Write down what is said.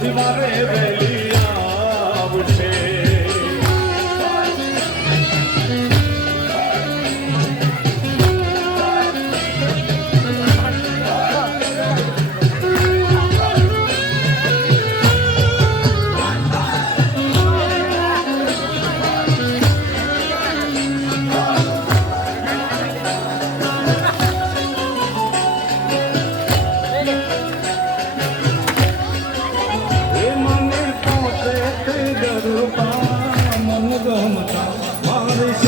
we Fátima revelou. તે